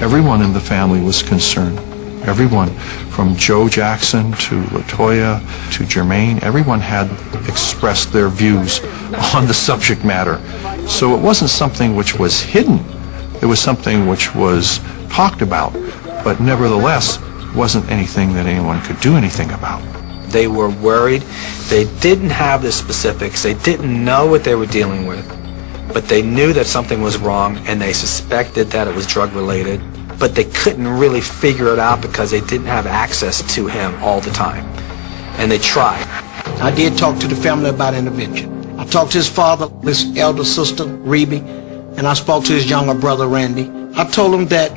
Everyone in the family was concerned. Everyone, from Joe Jackson to LaToya to Jermaine, everyone had expressed their views on the subject matter. So it wasn't something which was hidden. It was something which was talked about, but nevertheless wasn't anything that anyone could do anything about. They were worried. They didn't have the specifics. They didn't know what they were dealing with, but they knew that something was wrong, and they suspected that it was drug-related, but they couldn't really figure it out because they didn't have access to him all the time, and they tried. I did talk to the family about intervention. I talked to his father, his elder sister, Rebe, and I spoke to his younger brother, Randy. I told him that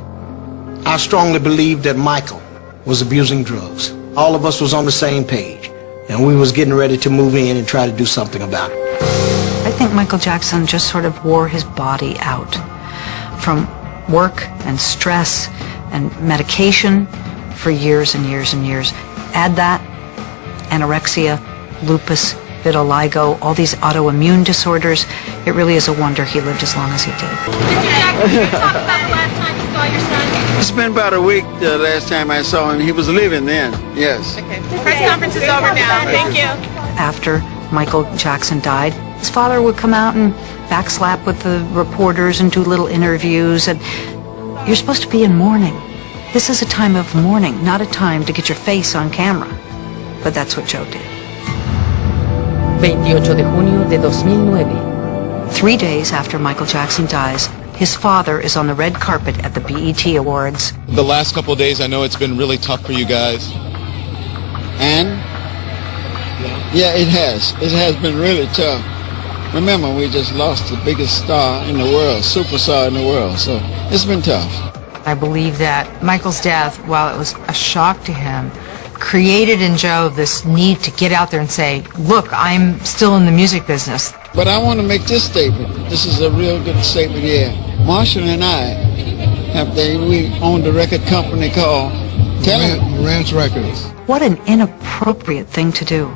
I strongly believed that Michael was abusing drugs. All of us was on the same page, and we was getting ready to move in and try to do something about it. I think Michael Jackson just sort of wore his body out from work and stress and medication for years and years and years. Add that, anorexia, lupus, vitiligo, all these autoimmune disorders. It really is a wonder he lived as long as he did. Mr. Jackson, can you talk about the last time you saw your son? It's been about a week the last time I saw him. He was living then, yes. Okay. Press conference is over now. Thank you. After Michael Jackson died, his father would come out and backslap with the reporters and do little interviews. And you're supposed to be in mourning. This is a time of mourning, not a time to get your face on camera. But that's what Joe did. 28 de junio de 2009. 3 days after Michael Jackson dies, his father is on the red carpet at the BET Awards. The last couple of days, I know it's been really tough for you guys. And? Yeah, it has. It has been really tough. Remember, we just lost the biggest star in the world, superstar in the world, so it's been tough. I believe that Michael's death, while it was a shock to him, created in Joe this need to get out there and say, look, I'm still in the music business. But I want to make this statement. This is a real good statement here. Marshall and I, we owned a record company called Ranch Records. What an inappropriate thing to do.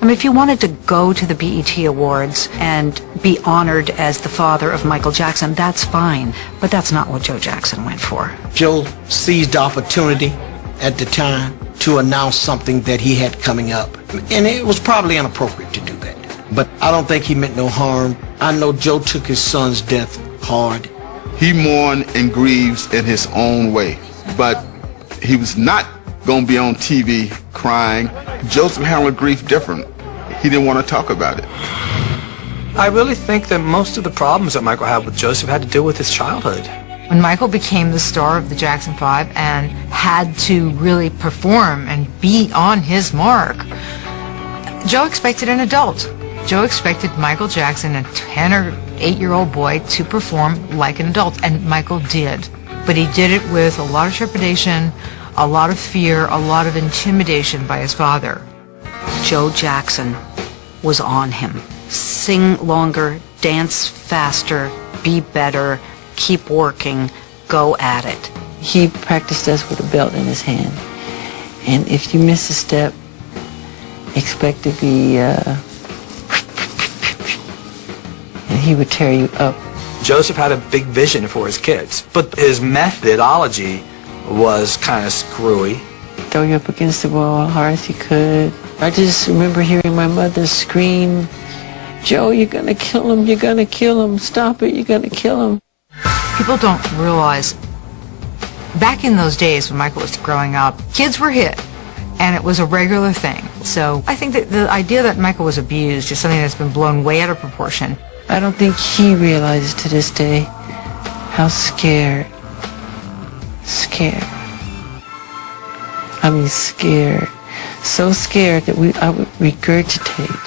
I mean, if you wanted to go to the BET Awards and be honored as the father of Michael Jackson, that's fine. But that's not what Joe Jackson went for. Joe seized the opportunity at the time to announce something that he had coming up. And it was probably inappropriate to do that. But I don't think he meant no harm. I know Joe took his son's death hard. He mourned and grieves in his own way, but he was not going to be on TV crying. Joseph handled grief different. He didn't want to talk about it. I really think that most of the problems that Michael had with Joseph had to do with his childhood. When Michael became the star of the Jackson 5 and had to really perform and be on his mark, Joe expected an adult. Joe expected Michael Jackson, a 10 or 8-year-old boy, to perform like an adult, and Michael did. But he did it with a lot of trepidation, a lot of fear, a lot of intimidation by his father. Joe Jackson was on him. Sing longer, dance faster, be better, keep working, go at it. He practiced us with a belt in his hand. And if you miss a step, expect to be, and he would tear you up. Joseph had a big vision for his kids, but his methodology was kind of screwy. Throw you up against the wall hard as he could. I just remember hearing my mother scream, "Joe, you're gonna kill him, you're gonna kill him, stop it, you're gonna kill him." People don't realize, back in those days when Michael was growing up, kids were hit, and it was a regular thing. So I think that the idea that Michael was abused is something that's been blown way out of proportion. I don't think he realizes to this day how scared, I mean scared, so scared that I would regurgitate.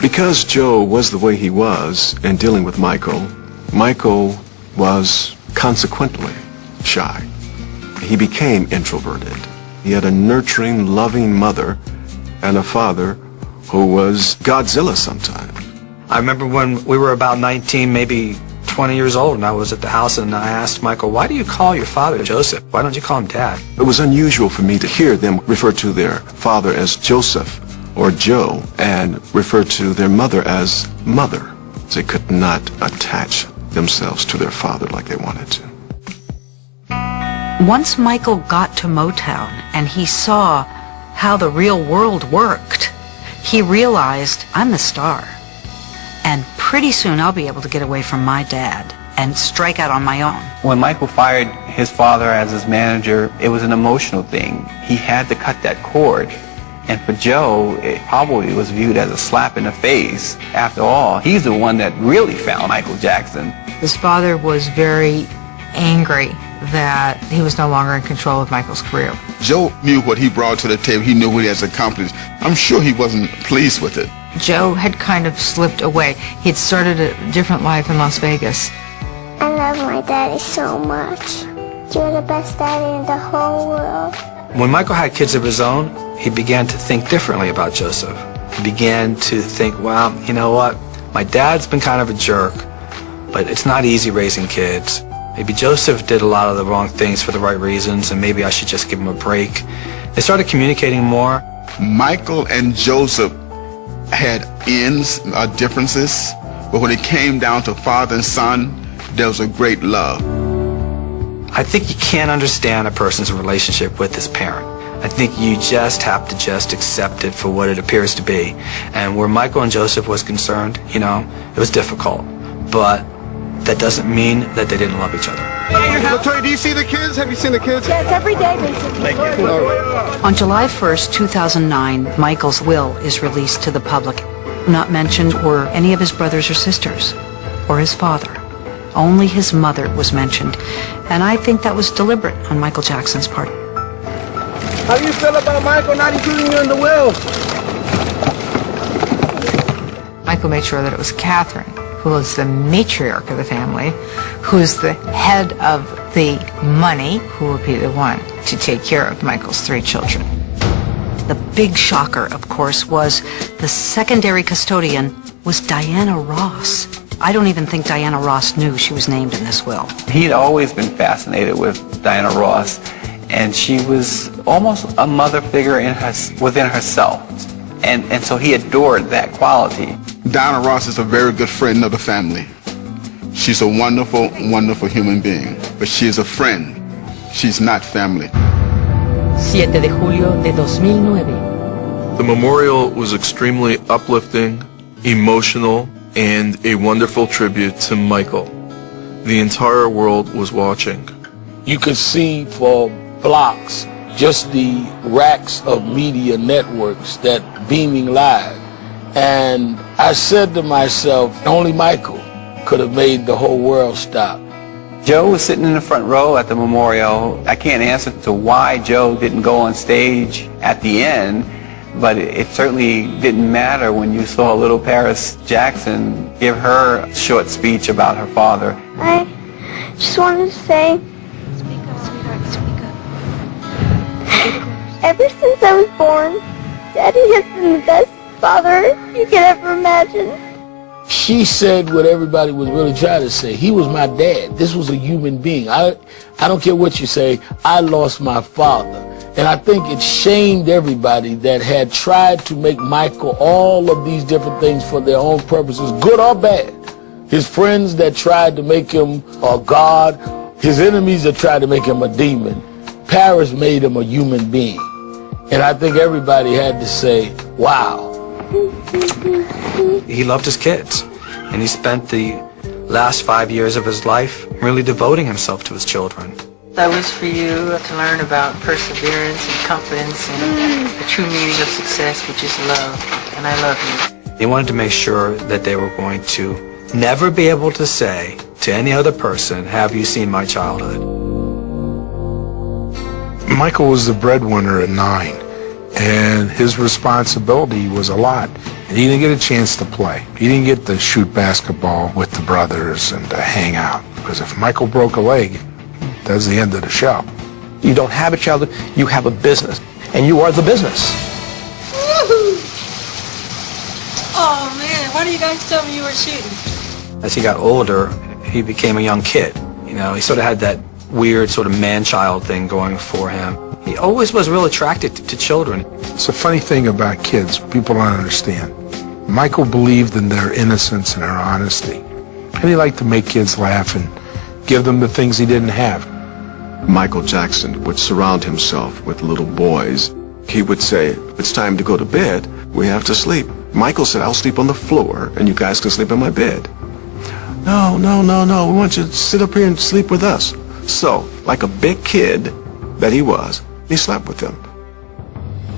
Because Joe was the way he was in dealing with Michael, Michael was consequently shy. He became introverted. He had a nurturing, loving mother and a father who was Godzilla sometimes. I remember when we were about 19, maybe 20 years old, and I was at the house and I asked Michael, why do you call your father Joseph? Why don't you call him Dad? It was unusual for me to hear them refer to their father as Joseph or Joe and refer to their mother as Mother. They could not attach themselves to their father like they wanted to. Once Michael got to Motown and he saw how the real world worked, he realized, I'm the star. And pretty soon I'll be able to get away from my dad and strike out on my own. When Michael fired his father as his manager, it was an emotional thing. He had to cut that cord. And for Joe, it probably was viewed as a slap in the face. After all, he's the one that really found Michael Jackson. His father was very angry that he was no longer in control of Michael's career. Joe knew what he brought to the table. He knew what he has accomplished. I'm sure he wasn't pleased with it. Joe had kind of slipped away. He'd started a different life in Las Vegas. I love my daddy so much. You're the best daddy in the whole world. When Michael had kids of his own, he began to think differently about Joseph. He began to think, well, you know what? My dad's been kind of a jerk, but it's not easy raising kids. Maybe Joseph did a lot of the wrong things for the right reasons, and maybe I should just give him a break. They started communicating more. Michael and Joseph had differences, but when it came down to father and son, there was a great love. I think you can't understand a person's relationship with his parent. I think you just have to just accept it for what it appears to be. And where Michael and Joseph was concerned, you know, it was difficult. But that doesn't mean that they didn't love each other. Latoya, do you see the kids? Have you seen the kids? Yes, every day, basically. On July 1st, 2009, Michael's will is released to the public. Not mentioned were any of his brothers or sisters, or his father. Only his mother was mentioned, and I think that was deliberate on Michael Jackson's part. How do you feel about Michael not including you in the will? Michael made sure that it was Catherine, who was the matriarch of the family, who's the head of the money, who would be the one to take care of Michael's 3 children. The big shocker, of course, was the secondary custodian was Diana Ross. I don't even think Diana Ross knew she was named in this will. He'd always been fascinated with Diana Ross, and she was almost a mother figure within herself. And so he adored that quality. Diana Ross is a very good friend of the family. She's a wonderful, wonderful human being, but she is a friend. She's not family. 7 de julio de 2009. The memorial was extremely uplifting, emotional, and a wonderful tribute to Michael. The entire world was watching. You could see for blocks just the racks of media networks that beaming live. And I said to myself, only Michael could have made the whole world stop. Joe was sitting in the front row at the memorial. I can't answer to why Joe didn't go on stage at the end, but it certainly didn't matter when you saw little Paris Jackson give her a short speech about her father. I just wanted to say, speak up, sweetheart, speak up. Ever since I was born, Daddy has been the best father you could ever imagine. She said what everybody was really trying to say. He was my dad. This was a human being. I don't care what you say, I lost my father. And I think it shamed everybody that had tried to make Michael all of these different things for their own purposes, good or bad. His friends that tried to make him a god, his enemies that tried to make him a demon. Paris made him a human being. And I think everybody had to say, wow. He loved his kids, and he spent the last 5 years of his life really devoting himself to his children. I wish for you to learn about perseverance and confidence and the true meaning of success, which is love. And I love you. He wanted to make sure that they were going to never be able to say to any other person, have you seen my childhood? Michael was the breadwinner at 9, and his responsibility was a lot. And he didn't get a chance to play. He didn't get to shoot basketball with the brothers and to hang out, because if Michael broke a leg, that's the end of the show. You don't have a childhood, you have a business, and you are the business. Oh man, why did you guys tell me you were shooting? As he got older, he became a young kid. You know, he sort of had that weird sort of man-child thing going for him. He always was real attracted to children. It's a funny thing about kids, people don't understand. Michael believed in their innocence and their honesty. And he liked to make kids laugh and give them the things he didn't have. Michael Jackson would surround himself with little boys. He would say, it's time to go to bed. We have to sleep. Michael said, I'll sleep on the floor and you guys can sleep in my bed. No, no, no, no. We want you to sit up here and sleep with us. So, like a big kid that he was, he slept with them.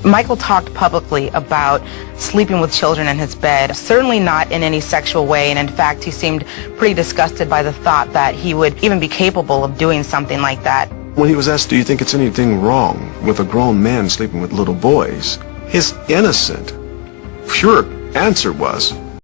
Michael talked publicly about sleeping with children in his bed, certainly not in any sexual way, and in fact he seemed pretty disgusted by the thought that he would even be capable of doing something like that. When he was asked, do you think it's anything wrong with a grown man sleeping with little boys, his innocent, pure answer was,